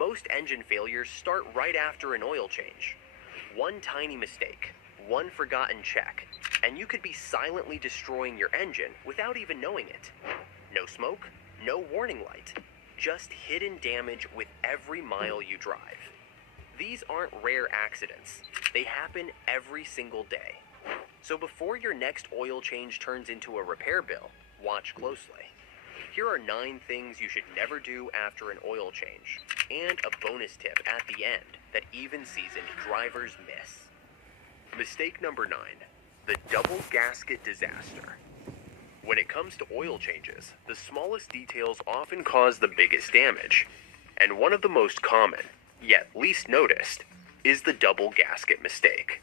Most engine failures start right after an oil change. One tiny mistake, one forgotten check, and you could be silently destroying your engine without even knowing it. No smoke, no warning light, just hidden damage with every mile you drive. These aren't rare accidents. They happen every single day. So before your next oil change turns into a repair bill, watch closely. Here are 9 things you should never do after an oil change, and a bonus tip at the end that even seasoned drivers miss. Mistake number 9, the double gasket disaster. When it comes to oil changes, the smallest details often cause the biggest damage, and one of the most common, yet least noticed, is the double gasket mistake.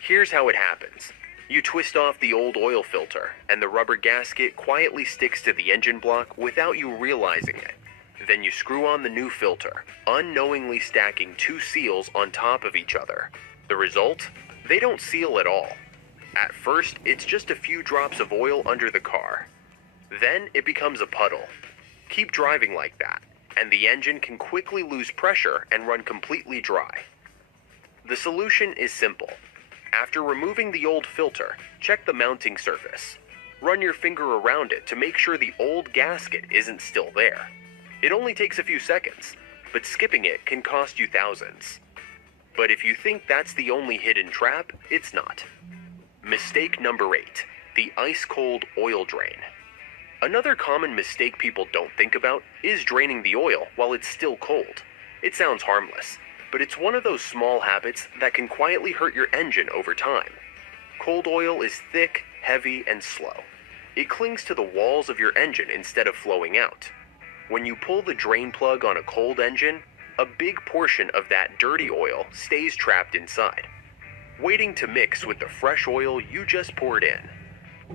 Here's how it happens. You twist off the old oil filter, and the rubber gasket quietly sticks to the engine block without you realizing it. Then you screw on the new filter, unknowingly stacking 2 seals on top of each other. The result? They don't seal at all. At first, it's just a few drops of oil under the car. Then it becomes a puddle. Keep driving like that, and the engine can quickly lose pressure and run completely dry. The solution is simple. After removing the old filter, check the mounting surface. Run your finger around it to make sure the old gasket isn't still there. It only takes a few seconds, but skipping it can cost you thousands. But if you think that's the only hidden trap, it's not. Mistake number 8, the ice-cold oil drain. Another common mistake people don't think about is draining the oil while it's still cold. It sounds harmless, but it's one of those small habits that can quietly hurt your engine over time. Cold oil is thick, heavy, and slow. It clings to the walls of your engine instead of flowing out. When you pull the drain plug on a cold engine, a big portion of that dirty oil stays trapped inside, waiting to mix with the fresh oil you just poured in.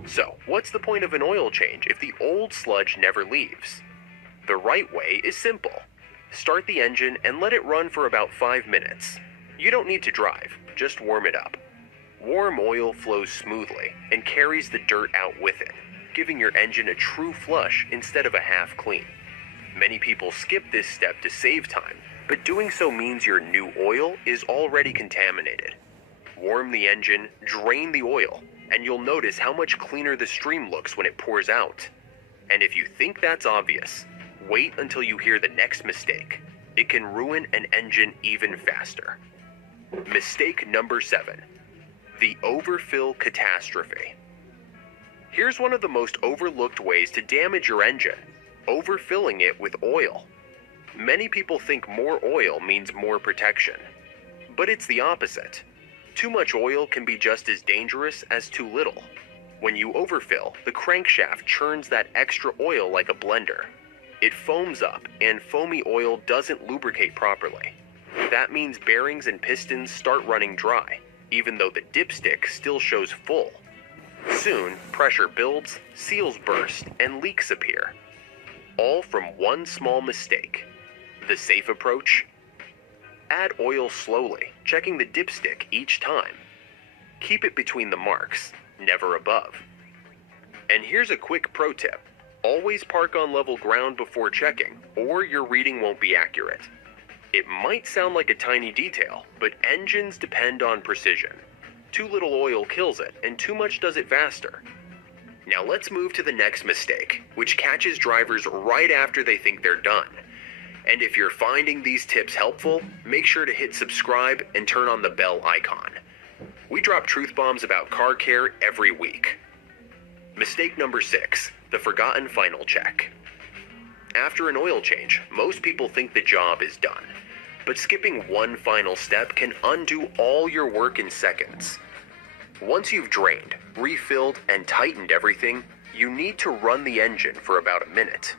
So, what's the point of an oil change if the old sludge never leaves? The right way is simple. Start the engine and let it run for about 5 minutes. You don't need to drive, just warm it up. Warm oil flows smoothly and carries the dirt out with it, giving your engine a true flush instead of a half clean. Many people skip this step to save time, but doing so means your new oil is already contaminated. Warm the engine, drain the oil, and you'll notice how much cleaner the stream looks when it pours out. And if you think that's obvious, wait until you hear the next mistake. It can ruin an engine even faster. Mistake number 7, the overfill catastrophe. Here's one of the most overlooked ways to damage your engine: overfilling it with oil. Many people think more oil means more protection, but it's the opposite. Too much oil can be just as dangerous as too little. When you overfill, the crankshaft churns that extra oil like a blender. It foams up, and foamy oil doesn't lubricate properly. That means bearings and pistons start running dry, even though the dipstick still shows full. Soon, pressure builds, seals burst, and leaks appear. All from one small mistake. The safe approach? Add oil slowly, checking the dipstick each time. Keep it between the marks, never above. And here's a quick pro tip. Always park on level ground before checking, or your reading won't be accurate. It might sound like a tiny detail, but engines depend on precision. Too little oil kills it, and too much does it faster. Now let's move to the next mistake, which catches drivers right after they think they're done. And if you're finding these tips helpful, make sure to hit subscribe and turn on the bell icon. We drop truth bombs about car care every week. Mistake number 6, the forgotten final check. After an oil change, most people think the job is done. But skipping one final step can undo all your work in seconds. Once you've drained, refilled, and tightened everything, you need to run the engine for about a minute.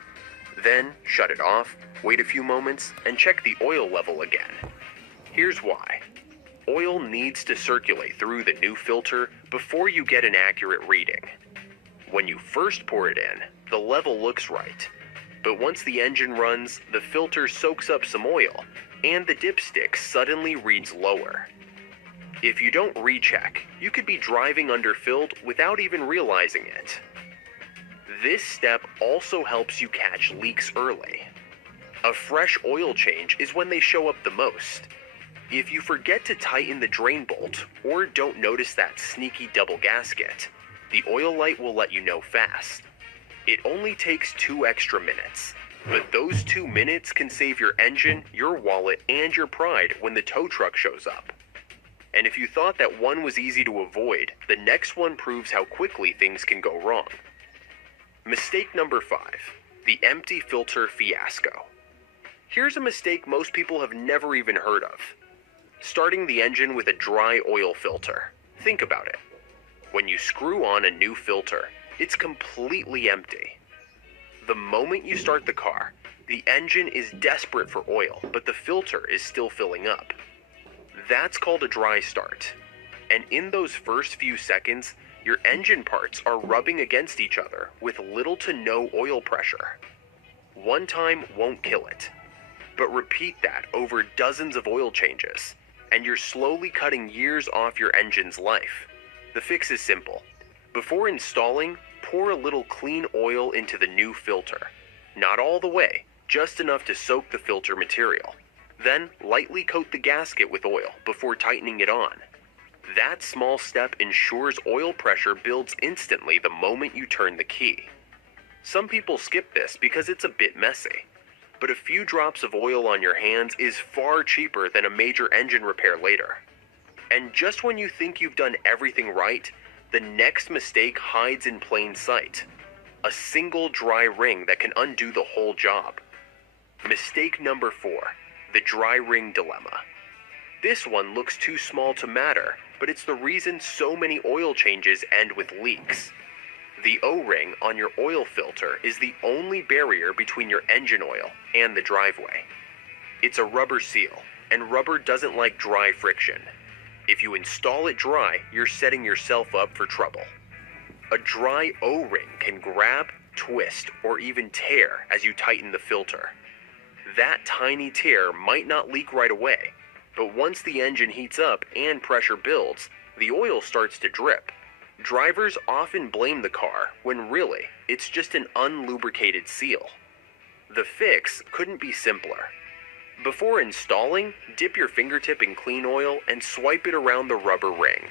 Then, shut it off, wait a few moments, and check the oil level again. Here's why. Oil needs to circulate through the new filter before you get an accurate reading. When you first pour it in, the level looks right. But once the engine runs, the filter soaks up some oil, and the dipstick suddenly reads lower. If you don't recheck, you could be driving underfilled without even realizing it. This step also helps you catch leaks early. A fresh oil change is when they show up the most. If you forget to tighten the drain bolt or don't notice that sneaky double gasket, the oil light will let you know fast. It only takes 2 extra minutes, but those 2 minutes can save your engine, your wallet, and your pride when the tow truck shows up. And if you thought that one was easy to avoid, the next one proves how quickly things can go wrong. Mistake number 5, the empty filter fiasco. Here's a mistake most people have never even heard of. Starting the engine with a dry oil filter. Think about it. When you screw on a new filter, it's completely empty. The moment you start the car, the engine is desperate for oil, but the filter is still filling up. That's called a dry start. And in those first few seconds, your engine parts are rubbing against each other with little to no oil pressure. One time won't kill it, but repeat that over dozens of oil changes, and you're slowly cutting years off your engine's life. The fix is simple. Before installing, pour a little clean oil into the new filter. Not all the way, just enough to soak the filter material. Then lightly coat the gasket with oil before tightening it on. That small step ensures oil pressure builds instantly the moment you turn the key. Some people skip this because it's a bit messy, but a few drops of oil on your hands is far cheaper than a major engine repair later. And just when you think you've done everything right, the next mistake hides in plain sight. A single dry ring that can undo the whole job. Mistake number 4, the dry ring dilemma. This one looks too small to matter, but it's the reason so many oil changes end with leaks. The O-ring on your oil filter is the only barrier between your engine oil and the driveway. It's a rubber seal, and rubber doesn't like dry friction. If you install it dry, you're setting yourself up for trouble. A dry O-ring can grab, twist, or even tear as you tighten the filter. That tiny tear might not leak right away, but once the engine heats up and pressure builds, the oil starts to drip. Drivers often blame the car when really, it's just an unlubricated seal. The fix couldn't be simpler. Before installing, dip your fingertip in clean oil and swipe it around the rubber ring.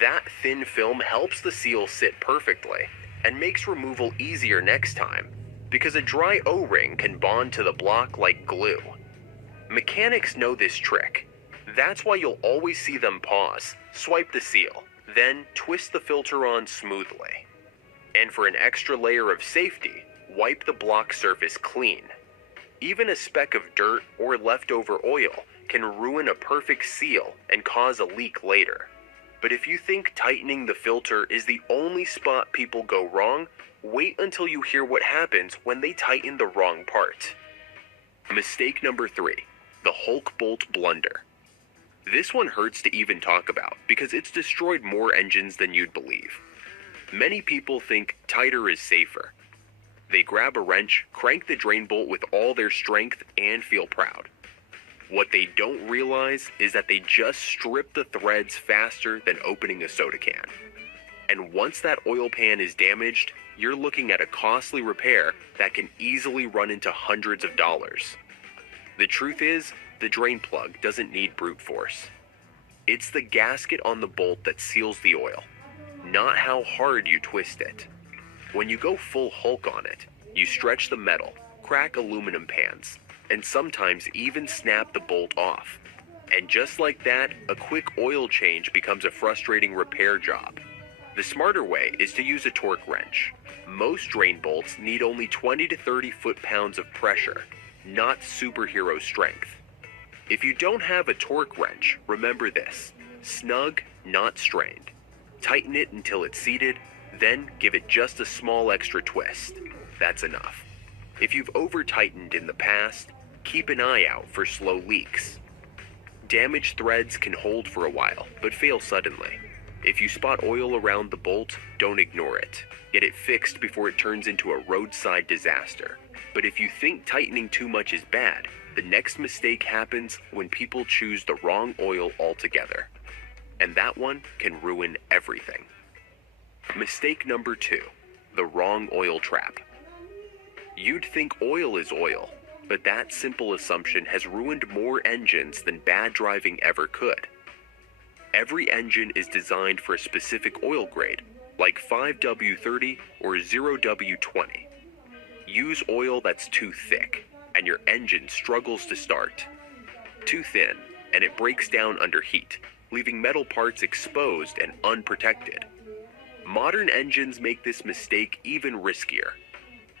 That thin film helps the seal sit perfectly and makes removal easier next time, because a dry O-ring can bond to the block like glue. Mechanics know this trick. That's why you'll always see them pause, swipe the seal, then twist the filter on smoothly. And for an extra layer of safety, wipe the block surface clean. Even a speck of dirt or leftover oil can ruin a perfect seal and cause a leak later. But if you think tightening the filter is the only spot people go wrong, wait until you hear what happens when they tighten the wrong part. Mistake number 3, the Hulk bolt blunder. This one hurts to even talk about because it's destroyed more engines than you'd believe. Many people think tighter is safer. They grab a wrench, crank the drain bolt with all their strength, and feel proud. What they don't realize is that they just strip the threads faster than opening a soda can. And once that oil pan is damaged, you're looking at a costly repair that can easily run into hundreds of dollars. The truth is, the drain plug doesn't need brute force. It's the gasket on the bolt that seals the oil, not how hard you twist it. When you go full Hulk on it, you stretch the metal, crack aluminum pans, and sometimes even snap the bolt off. And just like that, a quick oil change becomes a frustrating repair job. The smarter way is to use a torque wrench. Most drain bolts need only 20 to 30 foot-pounds of pressure, not superhero strength. If you don't have a torque wrench, remember this: snug, not strained. Tighten it until it's seated, then give it just a small extra twist. That's enough. If you've over-tightened in the past, keep an eye out for slow leaks. Damaged threads can hold for a while, but fail suddenly. If you spot oil around the bolt, don't ignore it. Get it fixed before it turns into a roadside disaster. But if you think tightening too much is bad, the next mistake happens when people choose the wrong oil altogether. And that one can ruin everything. Mistake number 2, the wrong oil trap. You'd think oil is oil, But that simple assumption has ruined more engines than bad driving ever could. Every engine is designed for a specific oil grade, like 5W30 or 0W20. Use oil that's too thick, and your engine struggles to start. Too thin, and it breaks down under heat, leaving metal parts exposed and unprotected. Modern engines make this mistake even riskier.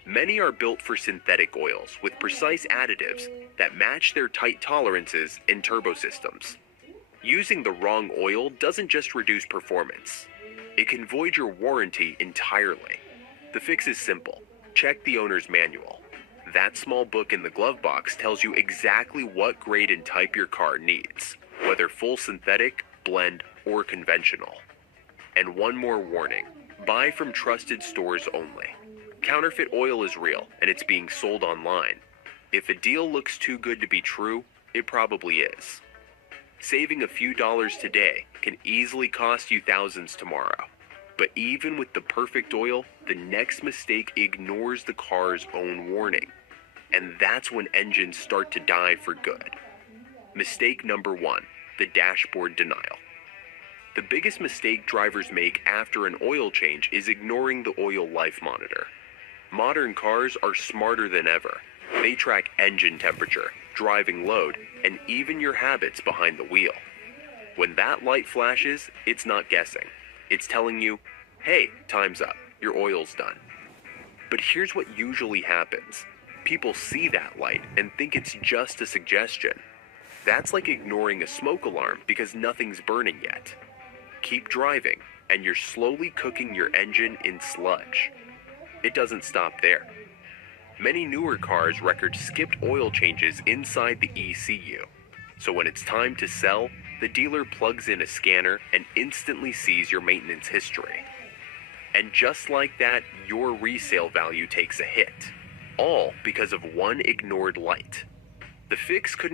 Many are built for synthetic oils with precise additives that match their tight tolerances in turbo systems. Using the wrong oil doesn't just reduce performance. It can void your warranty entirely. The fix is simple. Check the owner's manual. That small book in the glove box tells you exactly what grade and type your car needs, whether full synthetic, blend, or conventional. And one more warning. Buy from trusted stores only. Counterfeit oil is real, and it's being sold online. If a deal looks too good to be true, it probably is. Saving a few dollars today can easily cost you thousands tomorrow. But even with the perfect oil, the next mistake ignores the car's own warning. And that's when engines start to die for good. Mistake number 1, the dashboard denial. The biggest mistake drivers make after an oil change is ignoring the oil life monitor. Modern cars are smarter than ever. They track engine temperature, driving load, and even your habits behind the wheel. When that light flashes, it's not guessing. It's telling you, hey, time's up, your oil's done. But here's what usually happens. People see that light and think it's just a suggestion. That's like ignoring a smoke alarm because nothing's burning yet. Keep driving, and you're slowly cooking your engine in sludge. It doesn't stop there. Many newer cars record skipped oil changes inside the ECU. So when it's time to sell, the dealer plugs in a scanner and instantly sees your maintenance history. And just like that, your resale value takes a hit. All because of one ignored light. The fix couldn't